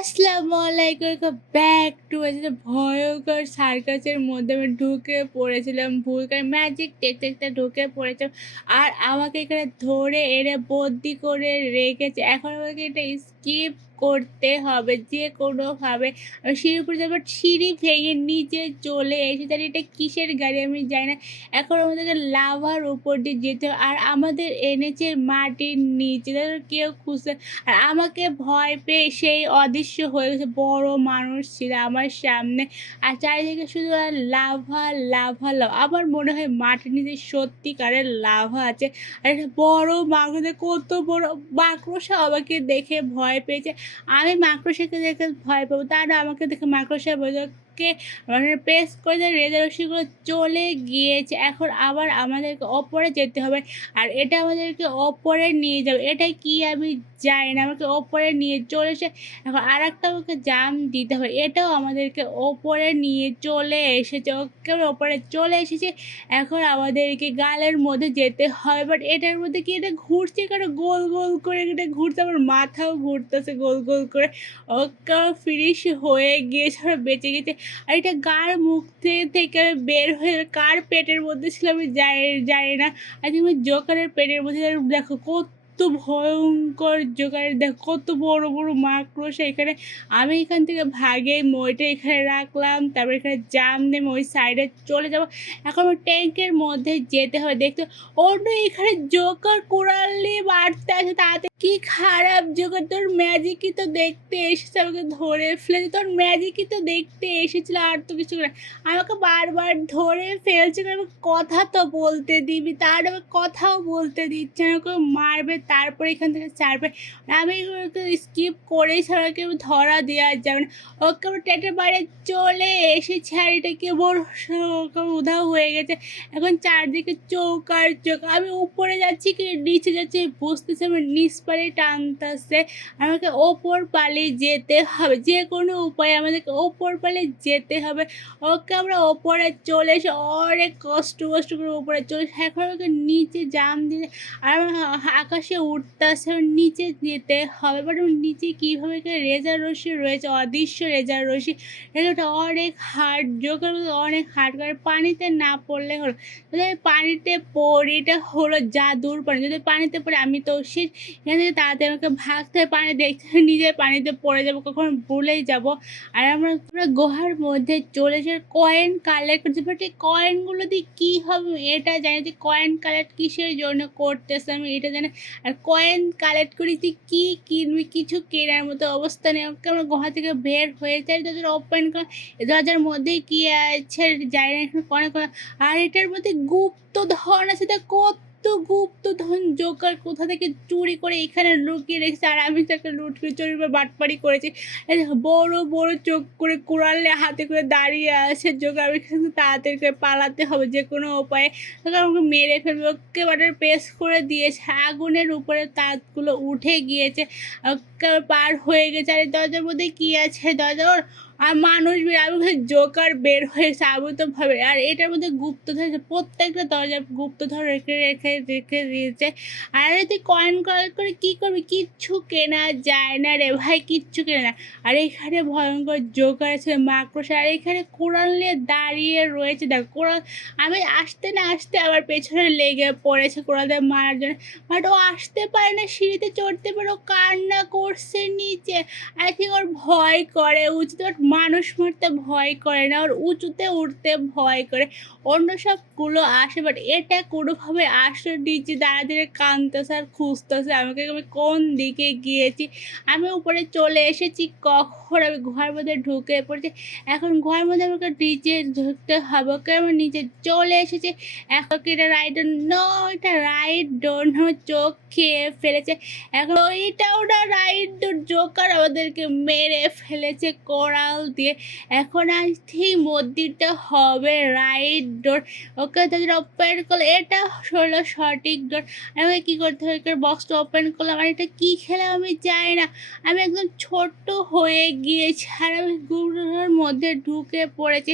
আসসালামু আলাইকুম back to ভয়ঙ্কর সার্কাসের মধ্যে আমি ঢুকে পড়েছিলাম ভুল করে ম্যাজিক দেখতে দেখতে ঢুকে পড়েছিলাম। আর আমাকে এখানে ধরে এনে বন্দি করে রেখেছে। এখন আমাকে এটা স্কিপ করতে হবে যে কোনোভাবে। আমি সিঁড়ির উপরে যাবো, সিঁড়ি ভেঙে নিচে চলে এসেছে। আর এটা কিসের গাড়ি আমি জানি না। এখন আমাদেরকে লাভার উপর দিয়ে যেতে হবে আর আমাদের এনেছে মাটির নিচে, কেউ খুঁজতে। আর আমাকে ভয় পেয়ে সেই অদৃশ্য হয়ে গেছে। বড় মানুষ ছিল আমার সামনে আর চারিদিকে শুধু আর লাভা লাভা লাভা। আমার মনে হয় মাটির নিচে সত্যিকারের লাভা আছে। আর একটা বড় মাকড়সা, কত বড় মাকড়সা আমাকে দেখে ভয় পেয়েছে। আমি মাকড়সাকে দেখে ভয় পাবো, তারা আমাকে দেখে মাকড়সা কে মানে প্রেস করে যে রেজার রশ্মিগুলো চলে গিয়েছে। এখন আবার আমাদেরকে ওপরে যেতে হবে আর এটা আমাদেরকে ওপরে নিয়ে যাবে। এটা কি আমি জানি না, আমাকে ওপরে নিয়ে চলে এসে এখন আর একটা আমাকে জাম দিতে হবে। এটাও আমাদেরকে ওপরে নিয়ে চলে এসেছে, ওকে ওপরে চলে এসেছে। এখন আমাদেরকে গালের মধ্যে যেতে হবে, বাট এটার মধ্যে কি এটা ঘুরছে কেন গোল গোল করে, এটা ঘুরছে, আমার মাথাও ঘুরতেছে গোল গোল করে। ওকে ফিনিশ হয়ে গিয়েছে, আমরা বেঁচে গেছে। আর এটা কার মুখ থেকে বের হয়ে কার পেটের মধ্যে ছিল আমি জানি না। আর তুমি জোকারের পেটের মধ্যে দেখো কত ভয়ঙ্কর জোকারের, দেখো কত বড় বড় মাকড়সা এখানে। আমি এখান থেকে ভাগে মইটা এখানে রাখলাম, তারপর এখানে জাম নেমে ওই সাইডে চলে যাব। এখন ওই ট্যাঙ্কের মধ্যে যেতে হবে দেখতে। অন্য এখানে জোকার কোরালি মারতে আসে, তাতে কি খারাপ জোকার, তোর ম্যাজিকই তো দেখতে এসেছে, আমাকে ধরে ফেলেছে। তোর ম্যাজিকই তো দেখতে এসেছিল, আর তো কিছু না। আমাকে বারবার ধরে ফেলছে, আমাকে কথা তো বলতে দিবি, তার আমাকে কথাও বলতে দিচ্ছে না। আমাকে মারবে তারপরে এখান থেকে ছাড়বে। আমি ওকে স্কিপ করেই ছাড়াকে ধরা দেওয়া যাবে না। ওকে আমার টেটের বাইরে চলে এসেছে আর এটা কেবল উধাও হয়ে গেছে। এখন চারদিকে চৌক আর চোখ। আমি উপরে যাচ্ছি কি নিচে যাচ্ছি বুঝতেছি, আমার নিচ পালে টানতেছে। আমাকে ওপর পালে যেতে হবে, যে কোনো উপায়ে আমাদেরকে ওপর পালে যেতে হবে। ওকে আমরা ওপরে চলে এসে অনেক কষ্ট করে উপরে চলে এসে এখন ওকে নিচে জাম দিলে আর আকাশে উঠতে আসে, নিচে যেতে হবে। বাট নিচে কীভাবে রেজার রশ্মি রয়েছে, অদৃশ্য রেজার রশ্মি। এটা অনেক হার্ড, জোকের অনেক হার্ড করে। পানিতে না পড়লে হলো, যদি আমি পানিতে পড়ি এটা হলো জাদুর পানি। যদি পানিতে পড়ে আমি তো সে এখান থেকে তাড়াতাড়ি আমাকে ভাগতে হয়, পানি দেখতে নিজে পানিতে পড়ে যাবো, কখনো ভুলেই যাব। আর আমরা পুরো গুহার মধ্যে চলে এসে কয়েন কালেক্ট করছি, বাট এই কয়েনগুলো দিয়ে কী হবে এটা জানি, যে কয়েন কালেক্ট কিসের জন্য করতেছে আমি এটা জানি। আর কয়েন কালেক্ট করি তুই কী কিনবি, কিছু কেনার মতো অবস্থা নেই। ওকে আমরা গুহা থেকে বের হয়ে যাই, তাদের ওপেন করা দরজার মধ্যেই কী আছে জানি না এখানে অনেক। আর এটার মধ্যে গুপ্তধন আছে, তা কত গুপ্তধন জোকার কোথা থেকে চুরি করে এখানে লুকিয়ে রেখেছে। আর আমি তাকে লুট করে চুরি বা বাটপাড়ি করেছি। বড় বড় চোখ করে কুড়ালে হাতে করে দাঁড়িয়ে আছে জোকার। আমি কিন্তু তাড়াতাড়ি করে পালাতে হবে যে কোনো উপায়ে, তখন আমাকে মেরে ফেলবে। ওকে বাটার পেস্ট করে দিয়েছে, আগুনের উপরে তাঁতগুলো উঠে গিয়েছে, ওকে পার হয়ে গেছে। আর এই দরজার মধ্যে কী আছে, দরজার আর মানুষ বের, আমি জোকার বের হয়েছে আবুতভাবে। আর এটার মধ্যে গুপ্তধর, প্রত্যেকটা দরজা গুপ্তধর রেখে রেখে রেখে দিয়েছে। আর তুই কয়েন কালেক্ট করে কী করবি, কিচ্ছু কেনা যায় না রে ভাই, কিচ্ছু কেনা না। আর এখানে ভয়ঙ্কর জোকার আছে মাকড়সা, আর এখানে কোরাল নিয়ে দাঁড়িয়ে রয়েছে। দেখ কোরাল, আমি আসতে না আসতে আমার পেছনে লেগে পড়েছে কোরালদের মারার জন্য। বাট ও আসতে পারে না, সিঁড়িতে চড়তে পারে, ও কান্না করছে নিচে। আই থিঙ্ক ওর ভয় করে উঁচুতে, ওর মানুষ মারতে ভয় করে না, ওর উঁচুতে উঠতে ভয় করে। অন্য সবগুলো আসে, বাট এটা কোনোভাবে আসলে নিচে দাঁড়িয়ে কাঁদতেছে আর খুঁজতেছে আমাকে, আমি কোন দিকে গিয়েছি। আমি উপরে চলে এসেছি, কখন আমি গুহার মধ্যে ঢুকে পড়েছি। এখন গুহার মধ্যে আমাকে নিচে ঢুকতে হবে। ওকে আমি নিচে চলে এসেছি। এখন কি এটা রাইট? নো, এটা রাইট ডোন্ট, চোখ খেয়ে ফেলেছে। এখন ওইটাও না রাইট ডোর, জোকার আমাদেরকে মেরে ফেলেছে কোরাল দিয়ে। এখন আই থিঙ্ক মন্দিরটা হবে রাইট ডোর। ওকে তাদের ওপেন করলে এটা হলো সঠিক ডোর। আমাকে কী করতে হবে, বক্সটা ওপেন করলাম। আর এটা কী খেলাম আমি জানি না, আমি একদম ছোট্ট হয়ে গিয়েছে আর আমি গুলোর মধ্যে ঢুকে পড়েছি।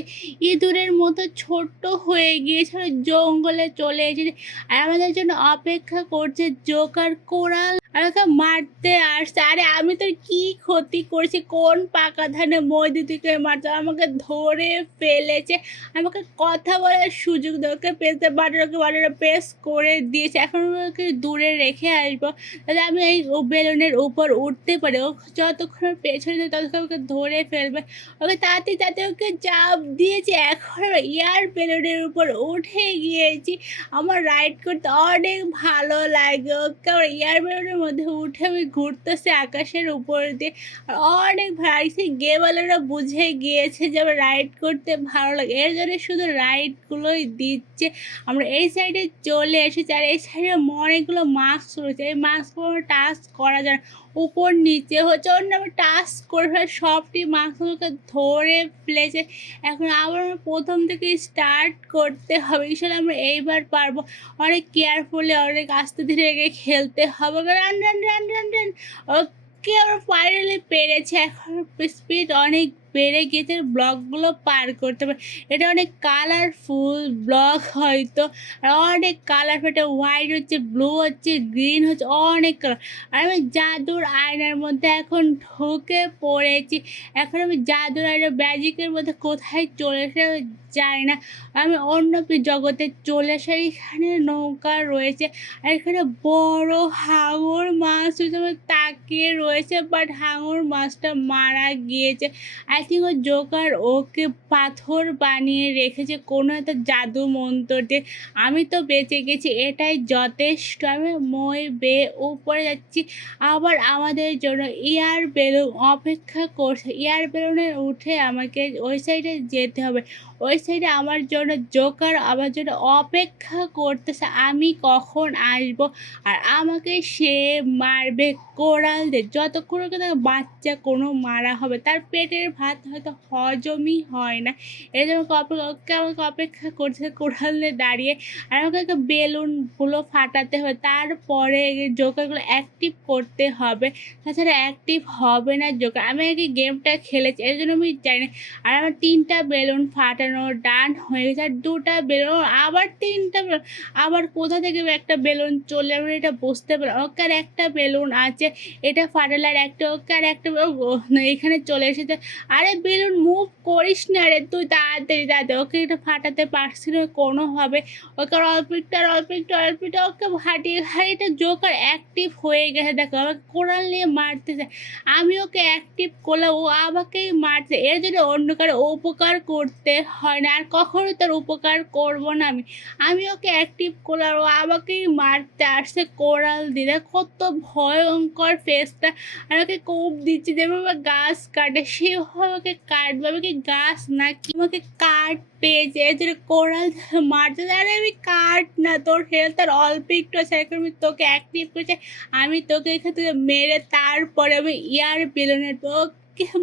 ইঁদুরের মতো ছোট্ট হয়ে গিয়েছে, আর জঙ্গলে চলে এসেছে। আর আমাদের জন্য অপেক্ষা করছে জোকার, কোরাল আমাকে মারতে আসছে। আরে আমি তোর কি ক্ষতি করেছি? কোন পাকা ধানে মই দিয়ে তুই মারতে? আমাকে ধরে ফেলেছে, আমাকে কথা বলার সুযোগ দেয়। ওকে বাটনটা প্রেস করে দিয়েছে। এখন ওকে দূরে রেখে আসবো, তাহলে আমি এই বেলুনের উপর উঠতে পারি। ও যতক্ষণ ওর পেছনে যায় ততক্ষণ ওকে ধরে ফেলবে। ওকে তাতে ওকে চাপ দিয়েছে। এখন এয়ার বেলুনের উপর উঠে গিয়েছি। আমার রাইড করতে অনেক ভালো লাগে। ওকে আমার এয়ার বেলুনের মধ্যে উঠে আমি ঘুরতেছি আকাশের উপর দিয়ে, আর অনেক ভালো। গেমওয়ালারা বুঝে গিয়েছে যে আমার রাইড করতে ভালো লাগে, এর জন্য শুধু রাইডগুলোই দিচ্ছে। আমরা এই সাইডে চলে এসেছি, আর এই সাইডে অনেকগুলো মাস্ক রয়েছে। এই মাস্কগুলো টাচ করা যায় না, উপর নিচে হচ্ছে, অন্য আমি টাচ করে ফেলে সবটি মাস্কগুলোকে ধরে ফেলেছে। এখন আবার প্রথম থেকে স্টার্ট করতে হবে। ইনশাল্লাহ আমরা এইবার পারবো। অনেক কেয়ারফুলি, অনেক আস্তে ধীরে এগিয়ে খেলতে হবে। Run run run run run. Okay আমরা ফাইনালি পেরেছি। এখন স্পিড অনেক বেড়ে গিয়েছে, ব্লকগুলো পার করতে হবে। এটা অনেক কালারফুল ব্লক হয়তো, আর অনেক কালারফুল। এটা হোয়াইট হচ্ছে, ব্লু হচ্ছে, গ্রিন হচ্ছে, অনেক কালার। আর আমি জাদুর আয়নার মধ্যে এখন ঢুকে পড়েছি। এখন আমি জাদুর আয়না ম্যাজিকের মধ্যে কোথায় চলে এসে জানি না। আমি অন্য জগতে চলে আসি। এখানে নৌকা রয়েছে, আর এখানে বড় হাঙর মাছ হিসেবে তাকিয়ে রয়েছে, বাট হাঙর মাছটা মারা গিয়েছে। আই থিঙ্ক ও জোকার ওকে পাথর বানিয়ে রেখেছে কোনো একটা জাদু মন্ত্র দিয়ে। আমি তো বেঁচে গেছি, এটাই যথেষ্ট। আমি মই বেয়ে উপরে যাচ্ছি। আবার আমাদের জন্য এয়ার বেলুন অপেক্ষা করছে। এয়ার বেলুনে উঠে আমাকে ওই সাইডে যেতে হবে। ওই সাইডে আমার জন্য জোকার আমার জন্য অপেক্ষা করতেছে, আমি কখন আসব আর আমাকে সে মারবে কোরাল দিয়ে। যতক্ষণ ওকে তার বাচ্চা কোনো মারা হবে, তার পেটের ভাত হয়তো হজমই হয় না। এই জন্য ওকে আমাকে অপেক্ষা করছে কোরাল দিয়ে দাঁড়িয়ে। আর আমাকে একটা বেলুনগুলো ফাটাতে হবে, তারপরে জোকারগুলো অ্যাক্টিভ করতে হবে, তাছাড়া অ্যাক্টিভ হবে না জোকার। আমি আগে গেমটা খেলেছি, এর জন্য আমি জানি না। আর আমার 3টা বেলুন ফাটানো ডান হয়ে গেছে, আর 2টা বেলুন, আবার 3টা বেলুন, আবার কোথা থেকে একটা বেলুন চলে যাবে এটা বুঝতে পারলাম। ওকে আর একটা বেলুন আছে, এটা ফাটালে আর একটা, ওকে আর একটা এখানে চলে এসেছে। আরে বেলুন মুভ করিস না রে তুই, তাড়াতাড়ি ওকে এটা ফাটাতে পারছি না কোনোভাবে। ওকে অল্প একটু ওকে ফাটিয়ে এটা জোকার অ্যাক্টিভ হয়ে গেছে। দেখো আমাকে কোরাল নিয়ে মারতেছে, আমি ওকে অ্যাক্টিভ করলে ও আমাকেই মারছে। এর জন্য অন্য কারো উপকার করতে হয় না, আর কখনোই তার উপকার করবো না আমি ওকে অ্যাক্টিভ করলে আর ও আমাকেই মারতে আসছে কোরাল দিলে। কত ভয়ঙ্কর ফেসটা, আর ওকে কোপ দিচ্ছে যেভাবে গাছ কাটে সেভাবে ওকে কাটবে। আমি কি গাছ নাকি? আমাকে কাট পেয়েছে, এর জন্য কোরাল মারতে। আরে আমি কাট না, তোর হেলথ আর অল্প একটু আছে, এখন আমি তোকে অ্যাক্টিভ করেছি। আমি তোকে এখান থেকে মেরে তারপরে আমি এয়ার বেলুনের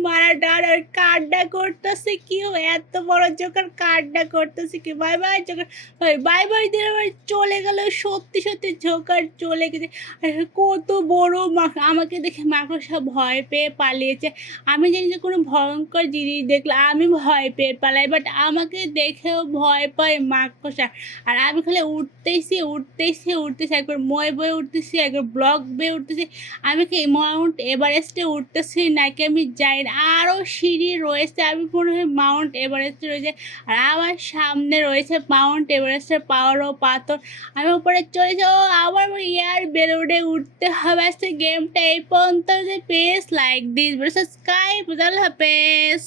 মারা ডার আর কান্না করতেছে কি এত বড় জোকার কান্না করতেছে কি। Bye bye Joker, bye bye দিয়ে চলে গেল। সত্যি জোকার চলে গেছে। আর কত বড় আমাকে দেখে মাকড়সা ভয় পেয়ে পালিয়েছে। আমি জানি যে কোনো ভয়ঙ্কর জিনিস দেখলে আমি ভয় পেয়ে পালাই, বাট আমাকে দেখেও ভয় পায় মাকড়সা। আর আমি খালি উঠতেছি, একবার মই বয়ে উঠতেছি, একবার ব্লক বেয়ে উঠতেছি। আমি কি মাউন্ট এভারেস্টে উঠতেছি নাকি আমি যাই না। আরও সিঁড়ি রয়েছে, আমি মনে হয় মাউন্ট এভারেস্টে রয়েছে, আর আমার সামনে রয়েছে মাউন্ট এভারেস্টের পাহাড় ও পাথর। আমি উপরে চলে যাবো, আবার এয়ার বেলুনে উঠতে হবে। আজকে গেমটা এই পর্যন্ত। পেস লাইক দিস, সাবস্ক্রাইব, আল্লাহ হাফেজ।